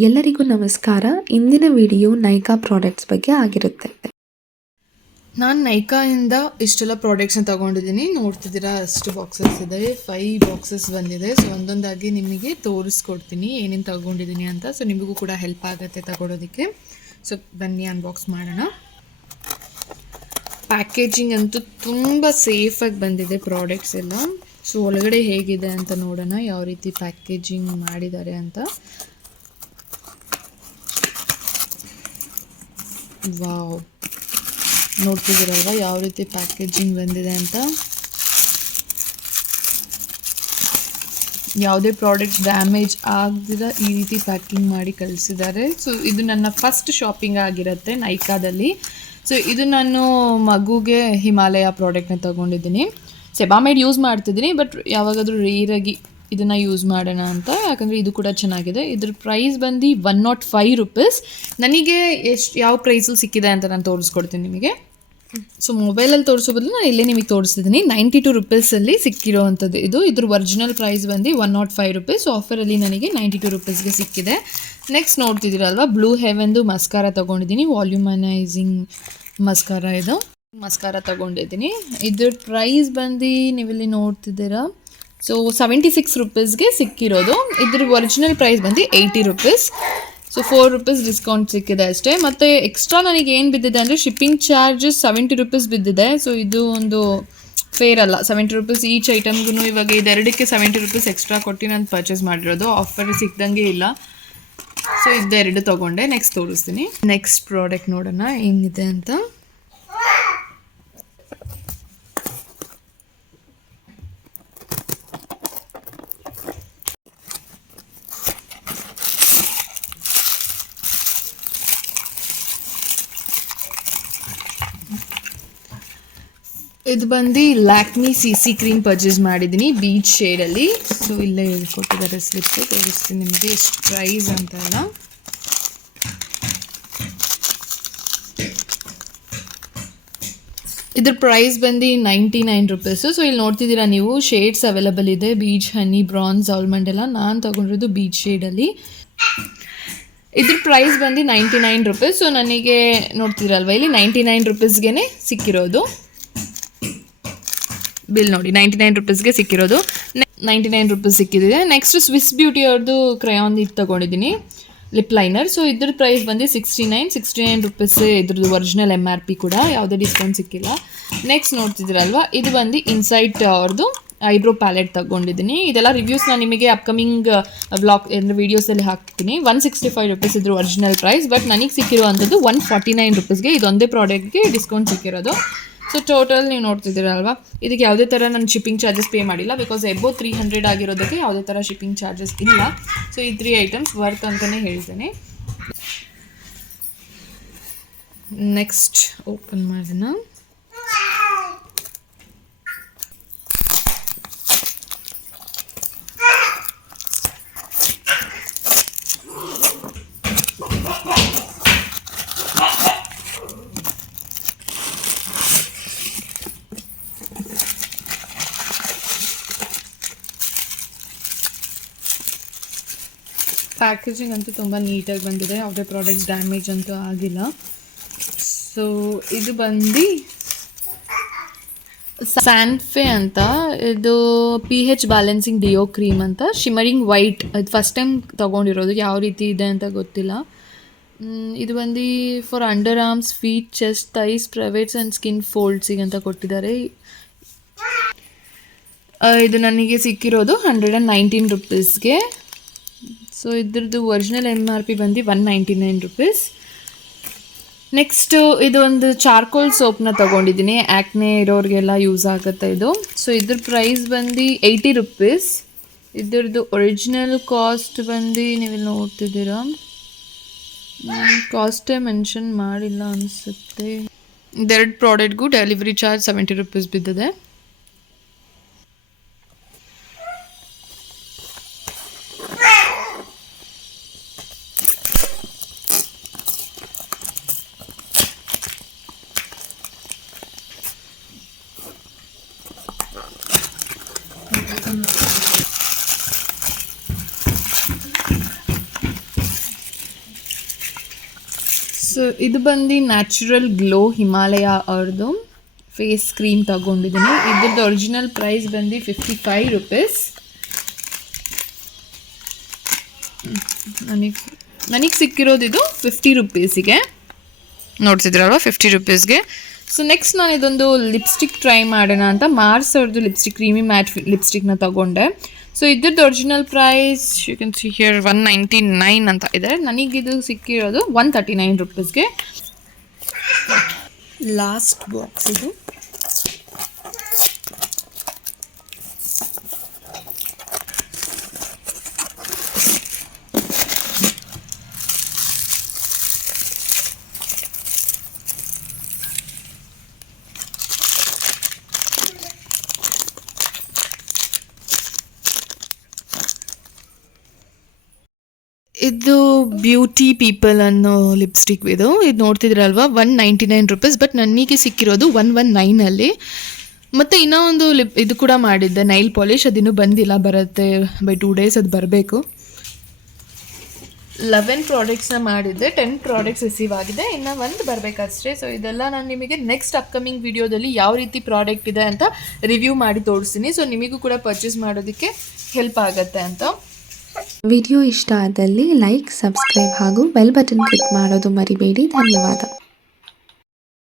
ಎಲ್ಲರಿಗೂ ನಮಸ್ಕಾರ. ಇಂದಿನ ವಿಡಿಯೋ ನೈಕಾ ಪ್ರಾಡಕ್ಟ್ಸ್ ಬಗ್ಗೆ ಆಗಿರುತ್ತೆ. ನಾನು ನೈಕಾಯಿಂದ ಇಷ್ಟೆಲ್ಲ ಪ್ರಾಡಕ್ಟ್ಸ್ನ ತೊಗೊಂಡಿದ್ದೀನಿ. ನೋಡ್ತಿದ್ದೀರಾ ಅಷ್ಟು ಬಾಕ್ಸಸ್ ಇದೆ, 5 ಬಾಕ್ಸಸ್ ಬಂದಿದೆ. ಸೊ ಒಂದೊಂದಾಗಿ ನಿಮಗೆ ತೋರಿಸ್ಕೊಡ್ತೀನಿ ಏನೇನು ತೊಗೊಂಡಿದ್ದೀನಿ ಅಂತ. ಸೊ ನಿಮಗೂ ಕೂಡ ಹೆಲ್ಪ್ ಆಗುತ್ತೆ ತಗೊಳ್ಳೋದಕ್ಕೆ. ಸೊ ಬನ್ನಿ ಅನ್ಬಾಕ್ಸ್ ಮಾಡೋಣ. ಪ್ಯಾಕೇಜಿಂಗ್ ಅಂತೂ ತುಂಬ ಸೇಫಾಗಿ ಬಂದಿದೆ ಪ್ರಾಡಕ್ಟ್ಸ್ ಎಲ್ಲ. ಸೊ ಒಳಗಡೆ ಹೇಗಿದೆ ಅಂತ ನೋಡೋಣ, ಯಾವ ರೀತಿ ಪ್ಯಾಕೇಜಿಂಗ್ ಮಾಡಿದ್ದಾರೆ ಅಂತ. ವಾವ್, ನೋಡ್ತಿದ್ದೀರಲ್ವ ಯಾವ ರೀತಿ ಪ್ಯಾಕೇಜಿಂಗ್ ಬಂದಿದೆ ಅಂತ. ಯಾವುದೇ ಪ್ರಾಡಕ್ಟ್ ಡ್ಯಾಮೇಜ್ ಆಗದಿರ ಈ ರೀತಿ ಪ್ಯಾಕಿಂಗ್ ಮಾಡಿ ಕಳಿಸಿದ್ದಾರೆ. ಸೊ ಇದು ನನ್ನ ಫಸ್ಟ್ ಶಾಪಿಂಗ್ ಆಗಿರುತ್ತೆ ನೈಕಾದಲ್ಲಿ. ಸೊ ಇದು ನಾನು ಮಗುಗೆ ಹಿಮಾಲಯ ಪ್ರಾಡಕ್ಟ್ನ ತೊಗೊಂಡಿದ್ದೀನಿ. ಸೆಬಾಮೇಡ್ ಯೂಸ್ ಮಾಡ್ತಿದ್ದೀನಿ, ಬಟ್ ಯಾವಾಗಾದರೂ ರೇರಾಗಿ ಇದನ್ನು ಯೂಸ್ ಮಾಡೋಣ ಅಂತ, ಯಾಕಂದರೆ ಇದು ಕೂಡ ಚೆನ್ನಾಗಿದೆ. ಇದ್ರ ಪ್ರೈಸ್ ಬಂದು 105 ರೂಪೀಸ್. ನನಗೆ ಯಾವ ಪ್ರೈಸಲ್ಲಿ ಸಿಕ್ಕಿದೆ ಅಂತ ನಾನು ತೋರಿಸ್ಕೊಡ್ತೀನಿ ನಿಮಗೆ. ಸೊ ಮೊಬೈಲಲ್ಲಿ ತೋರಿಸೋ ಬದಲು ನಾನು ಇಲ್ಲೇ ನಿಮಗೆ ತೋರಿಸ್ತಿದ್ದೀನಿ. 92 ರೂಪೀಸಲ್ಲಿ ಸಿಕ್ಕಿರೋ ಅಂಥದ್ದು ಇದು. ಇದ್ರ ಒರಿಜಿನಲ್ ಪ್ರೈಸ್ ಬಂದು 105 ರೂಪೀಸ್. ಆಫರಲ್ಲಿ ನನಗೆ 92 ರೂಪೀಸ್ಗೆ ಸಿಕ್ಕಿದೆ. ನೆಕ್ಸ್ಟ್ ನೋಡ್ತಿದ್ದೀರಲ್ವ, ಬ್ಲೂ ಹೆವೆನ್ದು ಮಸ್ಕಾರ ತೊಗೊಂಡಿದ್ದೀನಿ. ವಾಲ್ಯೂಮನೈಸಿಂಗ್ ಮಸ್ಕಾರ ಇದು ಮಸ್ಕಾರ ತೊಗೊಂಡಿದ್ದೀನಿ. ಇದ್ರ ಪ್ರೈಸ್ ಬಂದು ನೀವಿಲ್ಲಿ ನೋಡ್ತಿದ್ದೀರಾ. ಸೊ 76 ರೂಪೀಸ್ಗೆ ಸಿಕ್ಕಿರೋದು. ಇದ್ರ ಒರಿಜಿನಲ್ ಪ್ರೈಸ್ ಬಂದು 80 ರೂಪೀಸ್. ಸೊ 4 ರೂಪೀಸ್ ಡಿಸ್ಕೌಂಟ್ ಸಿಕ್ಕಿದೆ ಅಷ್ಟೇ. ಮತ್ತು ಎಕ್ಸ್ಟ್ರಾ ನನಗೆ ಏನು ಬಿದ್ದಿದೆ ಅಂದರೆ ಶಿಪ್ಪಿಂಗ್ ಚಾರ್ಜಸ್ 70 ರೂಪೀಸ್ ಬಿದ್ದಿದೆ. ಸೊ ಇದು ಒಂದು ಫೇರ್ ಅಲ್ಲ. 70 ರೂಪೀಸ್ ಈಚ್ ಐಟಮ್ಗೂ. ಇವಾಗ ಇದೆರಡಕ್ಕೆ 70 ರೂಪೀಸ್ ಎಕ್ಸ್ಟ್ರಾ ಕೊಟ್ಟು ನಾನು ಪರ್ಚೇಸ್ ಮಾಡಿರೋದು. ಆಫರ್ ಸಿಕ್ದಂಗೆ ಇಲ್ಲ. ಸೊ ಇದೆರಡು ತೊಗೊಂಡೆ. ನೆಕ್ಸ್ಟ್ ತೋರಿಸ್ತೀನಿ. ನೆಕ್ಸ್ಟ್ ಪ್ರಾಡಕ್ಟ್ ನೋಡೋಣ ಹೆಂಗಿದೆ ಅಂತ. ಇದು ಬಂದು ಲ್ಯಾಕ್ಮಿ CC ಕ್ರೀಮ್ ಪರ್ಚೇಸ್ ಮಾಡಿದ್ದೀನಿ ಬೀಚ್ ಶೇಡಲ್ಲಿ. ಸೊ ಇಲ್ಲೇ ಕೊಟ್ಟಿದ್ದಾರೆ ಸ್ಲಿಪ್ಪು, ತೋರಿಸ್ತೀನಿ ನಿಮಗೆ ಎಷ್ಟು ಪ್ರೈಸ್ ಅಂತ ಎಲ್ಲ. ಇದ್ರ ಪ್ರೈಸ್ ಬಂದು 99 ರೂಪೀಸು. ಸೊ ಇಲ್ಲಿ ನೋಡ್ತಿದ್ದೀರಾ ನೀವು, ಶೇಡ್ಸ್ ಅವೈಲಬಲ್ ಇದೆ. ಬೀಚ್ ಹನಿ, ಬ್ರಾನ್ಸ್, ಆಲ್ಮಂಡ್ ಎಲ್ಲ. ನಾನು ತೊಗೊಂಡಿರೋದು ಬೀಚ್ ಶೇಡಲ್ಲಿ. ಇದ್ರ ಪ್ರೈಸ್ ಬಂದು 99 ರೂಪೀಸ್. ಸೊ ನನಗೆ ನೋಡ್ತಿದ್ದೀರಲ್ವ ಇಲ್ಲಿ 99 ರೂಪೀಸ್ಗೆ ಸಿಕ್ಕಿರೋದು. ಬಿಲ್ ನೋಡಿ, 99 ರೂಪೀಸ್ಗೆ ಸಿಕ್ಕಿರೋದು. 99 ರೂಪೀಸ್ ಸಿಕ್ಕಿದೆ. ನೆಕ್ಸ್ಟ್ ಸ್ವಿಸ್ ಬ್ಯೂಟಿ ಅವ್ರದ್ದು ಕ್ರಯಾನ್ ಇದು ತೊಗೊಂಡಿದ್ದೀನಿ, ಲಿಪ್ ಲೈನರ್. ಸೊ ಇದ್ರ ಪ್ರೈಸ್ ಬಂದು 69 ರೂಪೀಸ್. ಇದ್ರದ್ದು ಒರಿಜಿನಲ್ MRP ಕೂಡ, ಯಾವುದೇ ಡಿಸ್ಕೌಂಟ್ ಸಿಕ್ಕಿಲ್ಲ. ನೆಕ್ಸ್ಟ್ ನೋಡ್ತಿದ್ದೀರಲ್ವ, ಇದು ಬಂದು ಇನ್ಸೈಟ್ ಅವ್ರದ್ದು ಐಬ್ರೋ ಪ್ಯಾಲೆಟ್ ತೊಗೊಂಡಿದ್ದೀನಿ. ಇದೆಲ್ಲ ರಿವ್ಯೂಸ್ ನಾನು ನಿಮಗೆ ಅಪ್ಕಮಿಂಗ್ ವ್ಲಾಗ್ ಅಂದರೆ ವೀಡಿಯೋಸಲ್ಲಿ ಹಾಕ್ತೀನಿ. 165 ರೂಪೀಸ್ ಇದ್ರ ಒರಿಜಿನಲ್ ಪ್ರೈಸ್. ಬಟ್ ನನಗೆ ಸಿಕ್ಕಿರುವಂಥದ್ದು 149 ರೂಪೀಸ್ಗೆ. ಇದೊಂದೇ ಪ್ರಾಡಕ್ಟ್ಗೆ ಡಿಸ್ಕೌಂಟ್ ಸಿಕ್ಕಿರೋದು. ಸೊ ಟೋಟಲ್ ನೀವು ನೋಡ್ತಿದ್ದೀರಲ್ವಾ, ಇದಕ್ಕೆ ಯಾವುದೇ ಥರ ನಾನು ಶಿಪ್ಪಿಂಗ್ ಚಾರ್ಜಸ್ ಪೇ ಮಾಡಿಲ್ಲ. ಬಿಕಾಸ್ ಎಬೋ 300 ಆಗಿರೋದಕ್ಕೆ ಯಾವುದೇ ಥರ ಶಿಪ್ಪಿಂಗ್ ಚಾರ್ಜಸ್ ಇಲ್ಲ. ಸೊ ಈ 3 ಐಟಮ್ಸ್ ವರ್ತ್ ಅಂತಲೇ ಹೇಳ್ತೇನೆ. ನೆಕ್ಸ್ಟ್ ಓಪನ್ ಮಾಡೋಣ. ಪ್ಯಾಕೇಜಿಂಗ್ ಅಂತೂ ತುಂಬ ನೀಟಾಗಿ ಬಂದಿದೆ. ಯಾವುದೇ ಪ್ರಾಡಕ್ಟ್ಸ್ ಡ್ಯಾಮೇಜ್ ಅಂತೂ ಆಗಿಲ್ಲ. ಸೊ ಇದು ಬಂದು ಸ್ಯಾನ್ಫೆ ಅಂತ, ಇದು PH ಬ್ಯಾಲೆನ್ಸಿಂಗ್ ಡಿಯೋ ಕ್ರೀಮ್ ಅಂತ, ಶಿಮರಿಂಗ್ ವೈಟ್. ಇದು ಫಸ್ಟ್ ಟೈಮ್ ತೊಗೊಂಡಿರೋದು. ಯಾವ ರೀತಿ ಇದೆ ಅಂತ ಗೊತ್ತಿಲ್ಲ. ಇದು ಬಂದು for underarms, feet, chest, thighs, privates and skin ಫೋಲ್ಡ್ಸಿಗೆ ಅಂತ ಕೊಟ್ಟಿದ್ದಾರೆ. ಇದು ನನಗೆ ಸಿಕ್ಕಿರೋದು 119 ರೂಪೀಸ್ಗೆ. ಸೊ ಇದ್ರದ್ದು ಒರಿಜಿನಲ್ MRP ಬಂದು 199 ರೂಪೀಸ್. ನೆಕ್ಸ್ಟು ಇದು ಒಂದು ಚಾರ್ಕೋಲ್ ಸೋಪ್ನ ತೊಗೊಂಡಿದ್ದೀನಿ. ಆ್ಯಕ್ನೆ ಇರೋರಿಗೆಲ್ಲ ಯೂಸ್ ಆಗುತ್ತೆ ಇದು. ಸೊ ಇದ್ರ ಪ್ರೈಸ್ ಬಂದು 80 ರೂಪೀಸ್. ಇದ್ರದ್ದು ಒರಿಜಿನಲ್ ಕಾಸ್ಟ್ ಬಂದು ನೀವಿಲ್ಲಿ ನೋಡ್ತಿದ್ದೀರಾ, ಕಾಸ್ಟೇ ಮೆನ್ಷನ್ ಮಾಡಿಲ್ಲ ಅನಿಸುತ್ತೆ. ಇದೆರಡು ಪ್ರಾಡಕ್ಟ್ಗೂ ಡೆಲಿವರಿ ಚಾರ್ಜ್ 70 ರೂಪೀಸ್ ಬಿದ್ದಿದೆ. ಸೊ ಇದು ಬಂದು ನ್ಯಾಚುರಲ್ ಗ್ಲೋ ಹಿಮಾಲಯ ಅವ್ರದ್ದು ಫೇಸ್ ಕ್ರೀಮ್ ತಗೊಂಡಿದ್ದೀನಿ. ಇದ್ರದ್ದು ಒರಿಜಿನಲ್ ಪ್ರೈಸ್ ಬಂದು 55 ರುಪೀಸ್. ನನಗೆ ಸಿಕ್ಕಿರೋದು ಇದು 50 ರುಪೀಸಿಗೆ, ನೋಡ್ತಿದ್ರಲ್ವ 50 ರುಪೀಸ್ಗೆ. ಸೊ ನೆಕ್ಸ್ಟ್ ನಾನು ಇದೊಂದು ಲಿಪ್ಸ್ಟಿಕ್ ಟ್ರೈ ಮಾಡೋಣ ಅಂತ ಮಾರ್ಸ್ ಅವ್ರದ್ದು ಲಿಪ್ಸ್ಟಿಕ್ ಕ್ರೀಮಿ ಮ್ಯಾಟ್ ಲಿಪ್ಸ್ಟಿಕ್ನ ತಗೊಂಡೆ. ಸೊ ಇದ್ರದ್ದು original price you can see here 199 ಅಂತ ಇದೆ. ನನಗಿದು ಸಿಕ್ಕಿರೋದು 139 ರುಪೀಸ್ಗೆ. ಲಾಸ್ಟ್ ಬಾಕ್ಸ್ ಇದು. ಇದು ಬ್ಯೂಟಿ ಪೀಪಲ್ ಅನ್ನೋ ಲಿಪ್ಸ್ಟಿಕ್ ಇದು ನೋಡ್ತಿದ್ರಲ್ವ 199 ರುಪೀಸ್. ಬಟ್ ನನಗೆ ಸಿಕ್ಕಿರೋದು 119ಅಲ್ಲಿ. ಮತ್ತು ಇನ್ನೂ ಒಂದು ಇದು ಕೂಡ ಮಾಡಿದ್ದೆ ನೈಲ್ ಪಾಲಿಶ್, ಅದಿನ್ನೂ ಬಂದಿಲ್ಲ, ಬರುತ್ತೆ ಬೈ 2 ಡೇಸ್ ಅದು ಬರಬೇಕು. 11 ಪ್ರಾಡಕ್ಟ್ಸ್ನ ಮಾಡಿದ್ದೆ, 10 ಪ್ರಾಡಕ್ಟ್ಸ್ ರಿಸೀವ್ ಆಗಿದೆ, ಇನ್ನು 1 ಬರಬೇಕಷ್ಟೇ. ಸೊ ಇದೆಲ್ಲ ನಾನು ನಿಮಗೆ ನೆಕ್ಸ್ಟ್ ಅಪ್ಕಮಿಂಗ್ ವಿಡಿಯೋದಲ್ಲಿ ಯಾವ ರೀತಿ ಪ್ರಾಡಕ್ಟ್ ಇದೆ ಅಂತ ರಿವ್ಯೂ ಮಾಡಿ ತೋರಿಸ್ತೀನಿ. ಸೊ ನಿಮಗೂ ಕೂಡ ಪರ್ಚೇಸ್ ಮಾಡೋದಕ್ಕೆ ಹೆಲ್ಪ್ ಆಗುತ್ತೆ ಅಂತ. ವಿಡಿಯೋ ಇಷ್ಟ ಆದಲ್ಲಿ ಲೈಕ್, ಸಬ್ಸ್ಕ್ರೈಬ್ ಹಾಗೂ ಬೆಲ್ ಬಟನ್ ಕ್ಲಿಕ್ ಮಾಡೋದು ಮರಿಬೇಡಿ. ಧನ್ಯವಾದ.